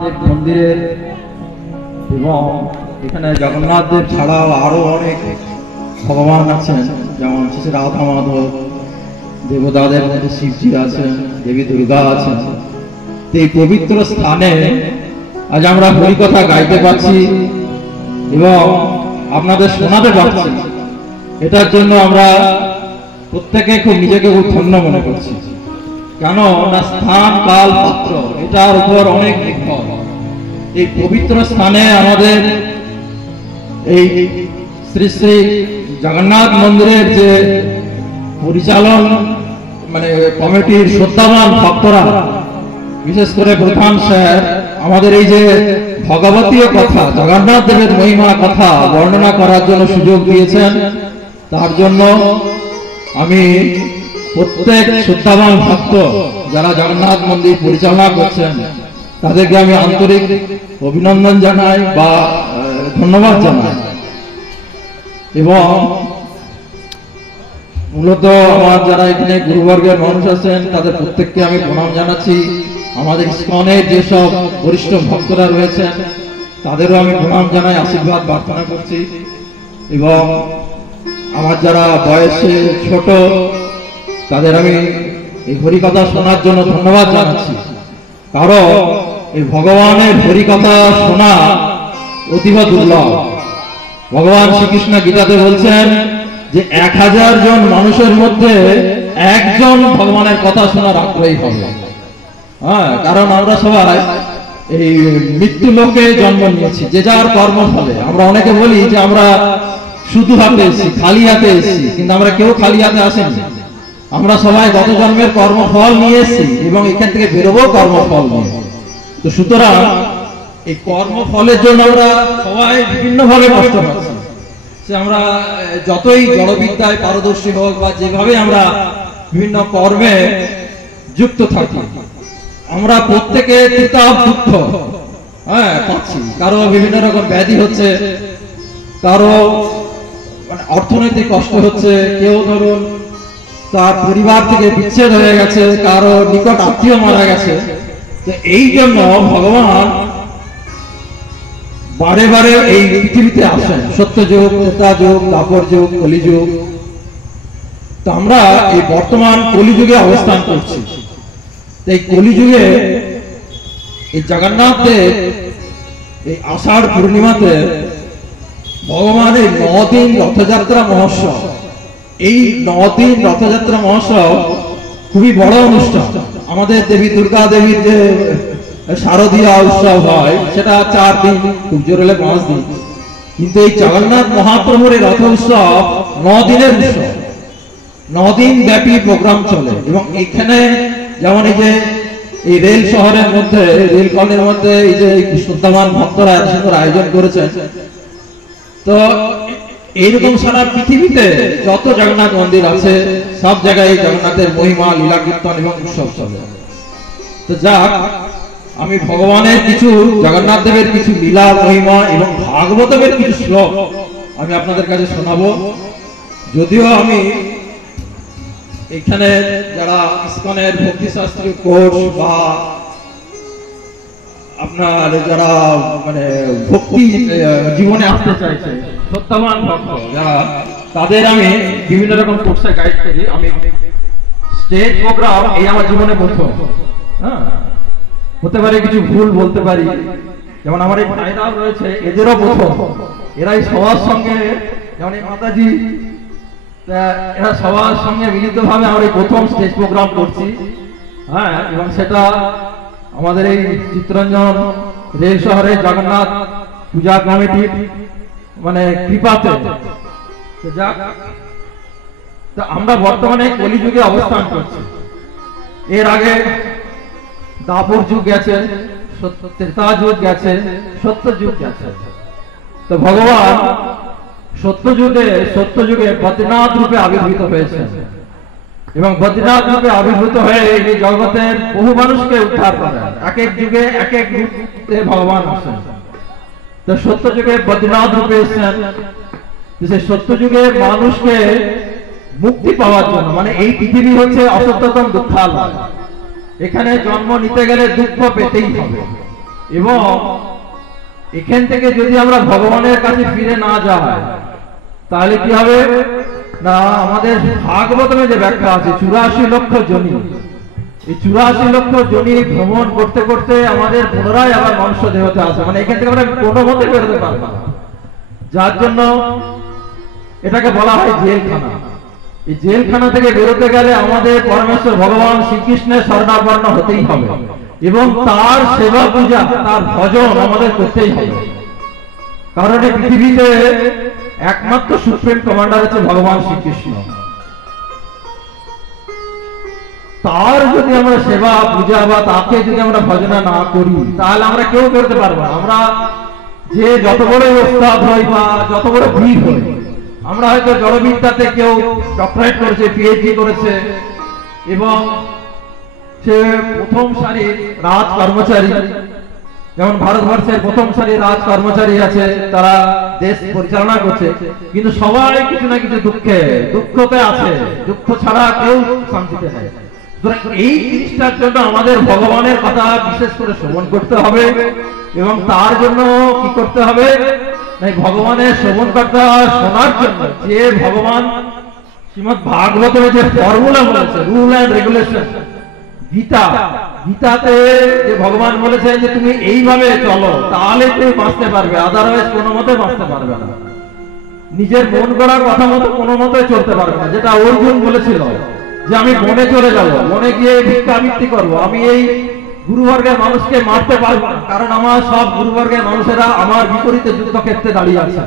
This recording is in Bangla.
মন্দিরের এবং এখানে জগন্নাথ দেব ছাড়াও আরো অনেক ভগবান আছেন, যেমন শ্রী রাধা মাধব, দেবতাদের মধ্যে শিবজি আছেন, দেবী দুর্গা আছেন। এই পবিত্র স্থানে আজ আমরা হরিকথা গাইতে পারছি এবং আপনাদের শোনাতে পারছি। এটার জন্য আমরা প্রত্যেকে খুব নিজেকে খুব ধন্য মনে করছি। কেন না স্থান কাল পাত্র এটার উপর অনেক নির্ভর। এই পবিত্র স্থানে আমাদের এই শ্রী শ্রী জগন্নাথ মন্দিরের যে পরিচালন মানে কমিটির শ্রদ্ধাবান ভক্তরা, বিশেষ করে প্রধান স্যার আমাদের এই যে ভগবতীয় কথা, জগন্নাথ দেবের মহিমা কথা বর্ণনা করার জন্য সুযোগ দিয়েছেন, তার জন্য আমি প্রত্যেক শ্রদ্ধাবান ভক্ত যারা জগন্নাথ মন্দির পরিচালনা করছেন তাদেরকে আমি আন্তরিক অভিনন্দন জানাই বা ধন্যবাদ জানাই। এবং মূলত আমার যারা এখানে গুরুবর্গের মানুষ আছেন তাদের প্রত্যেককে আমি প্রণাম জানাচ্ছি। আমাদের ইসকনের যেসব বরিষ্ঠ ভক্তরা রয়েছেন তাদেরও আমি প্রণাম জানাই, আশীর্বাদ প্রার্থনা করছি। এবং আমার যারা বয়সে ছোট তাদের আমি এই হরিকথা শোনার জন্য ধন্যবাদ জানাচ্ছি। কারণ এই ভগবানের হরিকথা শোনা অতীব দুর্লভ। ভগবান শ্রীকৃষ্ণ গীতাতে বলছেন যে 1000 জন মানুষের মধ্যে একজন ভগবানের কথা শোনার আগ্রহী হবে। হ্যাঁ, কারণ আমরা সবাই এই মৃত্যু লোকে জন্ম নিয়েছি যে যার কর্ম ফলে। আমরা অনেকে বলি যে আমরা শুধু হাতে এসেছি, খালি হাতে এসেছি, কিন্তু আমরা কেউ খালি হাতে আসেনি। আমরা সবাই গত জন্মের কর্মফল নিয়ে এসেছি এবং এখান থেকে বেরোবো কর্মফল নিয়ে। তো সুতরাং এই কর্মফলের জন্য আমরা সবাই বিভিন্ন ভাবে কষ্ট পাচ্ছি। সে আমরা যতই জড়বিদ্যায় পারদর্শী হোক বা যেভাবে আমরা বিভিন্ন কর্মে যুক্ত থাকি, আমরা প্রত্যেকে তিতাব দুঃখ পাচ্ছি। কারো বিভিন্ন রকম ব্যাধি হচ্ছে, কারো মানে অর্থনৈতিক কষ্ট হচ্ছে, কেউ ধরুন তার পরিবার থেকে বিচ্ছেদ হয়ে গেছে, কারো নিকট আত্মীয় মারা গেছে। তো এই জন্য ভগবান বারে বারে এই পৃথিবীতে আসেন, সত্যযুগ, ত্রেতাযুগ, দ্বাপর যুগ, কলিযুগ। তো আমরা এই বর্তমান কলিযুগে অবস্থান করছি। এই কলিযুগে এই জগন্নাথ দেব এই আষাঢ় পূর্ণিমাতে ভগবান এই 9 দিন রথযাত্রা মহোৎসব, এই 9 দিন রথযাত্রা মহোৎসব খুবই বড় অনুষ্ঠান। আমাদের দেবী দুর্গা দেবীর যে শারদীয়া উৎসব হয় সেটা 4 দিন, খুব জোর হলে 5 দিন, কিন্তু এই জগন্নাথ মহাপ্রভুর রথ উৎসব 9 দিনের উৎসব। 9 দিন ব্যাপী প্রোগ্রাম চলে। এবং এখানে যেমন এই যে এই রেল শহরের মধ্যে, রেল কলের মধ্যে এই যে শ্রদ্ধাবান ভক্তরা এত সুন্দর আয়োজন করেছেন। তো এইরকম সারা পৃথিবীতে যত জগন্নাথ মন্দির আছে সব জায়গায় জগন্নাথের মহিমা, লীলা কীর্তন এবং উৎসব চলে। তো যাক, আমি ভগবানের কিছু, জগন্নাথ দেবের কিছু লীলা মহিমা এবং ভাগবতের কিছু শ্লোক আমি আপনাদের কাছে শোনাবো। যদিও আমি এখানে যারা ইসকনের ভক্তিশাস্ত্রীয় কোর্স বা আপনার যারা মানে ভক্তি জীবনে আসতে চাইছে সত্যবান ভক্ত যারা, তাদের আমি বিভিন্ন রকম কোর্সে গাইড করি। আমি স্টেজ প্রোগ্রাম এই আমার জীবনে প্রথম। হ্যাঁ, হতে পারে কিছু ভুল বলতে পারি, যেমন আমার এই ভাইরাও রয়েছে, এদেরও প্রথম। এরাই সবার সঙ্গে, যেমন এই মাতাজি, এরা সবার সঙ্গে মিলিত ভাবে আমরা এই প্রথম স্টেজ প্রোগ্রাম করছি। হ্যাঁ, এবং সেটা আমাদের এই চিত্তরঞ্জন রেল শহরের জগন্নাথ পূজা কমিটির মানে কৃপাতে। যাক, আমরা বর্তমানে কলিযুগে অবস্থান করছি। এর আগে দ্বাপর যুগ গেছে, ত্রেতা যুগ গেছে, সত্য যুগ গেছে। তো ভগবান সত্যযুগে বদ্রীনাথ রূপে আবির্ভূত হয়েছে এবং বদ্রীনাথ রূপে আবির্ভূত হয়ে এই জগতের বহু মানুষকে উদ্ধার করেন। এক এক যুগে এক এক রূপে ভগবান আসেন। তো সত্যযুগে বদ্রীনাথ রূপে এসেছেন। সেই সত্যযুগে মানুষকে মুক্তি পাওয়ার জন্য, মানে এই পৃথিবী হচ্ছে অসত্যতম দুঃখালয়, এখানে জন্ম নিতে গেলে দুঃখ পেতেই হবে। এবং এখান থেকে যদি আমরা ভগবানের কাছে ফিরে না যাই তাহলে কি হবে না, আমাদের ভাগবতমে যে ব্যাখ্যা আছে 84 লক্ষ যোনি, এই 84 লক্ষ যোনি ভ্রমণ করতে করতে আমাদের পুনরায় আবার মনুষ্য দেহতে আসে, মানে এখান থেকে আমরা কোনো মতে বেরোতে পারবো না। যার জন্য এটাকে বলা হয় জেলখানা। এই জেলখানা থেকে বেরোতে গেলে আমাদের পরমেশ্বর ভগবান শ্রীকৃষ্ণের শরণাপন্ন হতেই হবে এবং তার সেবা পূজা, তার ভজন আমাদের করতেই হবে। কারণ এই পৃথিবীতে একমাত্র সুপ্রিম কমান্ডার হচ্ছে ভগবান শ্রীকৃষ্ণ। তার যদি আমরা সেবা পূজা বা তাকে যদি আমরা ভজনা না করি তাহলে আমরা কেউ করতে পারবো না। আমরা যে যত বড় ওস্তাদ হই বা যত বড় ভিড় হই, আমরা হয়তো জড়বিদ্যাতে কেউ ডক্টরেট করেছে, পিএইচডি করেছে এবং সে প্রথম সারির রাজ কর্মচারী, যেমন ভারতবর্ষের প্রথম সারির রাজ কর্মচারী আছে, তারা দেশ পরিচালনা করছে, কিন্তু সবাই কিছু না কিছু দুঃখতে আছে, দুঃখ ছাড়া কেউ শান্তিতে নেই। এই জিনিসটার জন্য আমাদের ভগবানের কথা বিশেষ করে শ্রবণ করতে হবে এবং তার জন্য কি করতে হবে, ভগবানের শ্রবণ কথা শোনার জন্য যে ভগবান শ্রীমদ ভাগবতের যে ফর্মুলা বলেছে, রুল এন্ড রেগুলেশন, গীতাতে যে ভগবান বলেছেন যে তুমি এইভাবে চলো তাহলে তুমি বাঁচতে পারবে, আদারওয়াইজ কোনো মতে বাঁচতে পারবে না। নিজের মন গড়া কথা মতো কোনো মতে চলতে পারবে না। যেটা অর্জুন বলেছিল যে আমি বনে চলে যাব, বনে গিয়ে ভিক্ষাবৃত্তি করবো, আমি এই গুরুবর্গের মানুষকে মারতে পারবো না, কারণ আমার সব গুরুবর্গের মানুষেরা আমার বিপরীতে যুদ্ধক্ষেত্রে দাঁড়িয়ে আছে।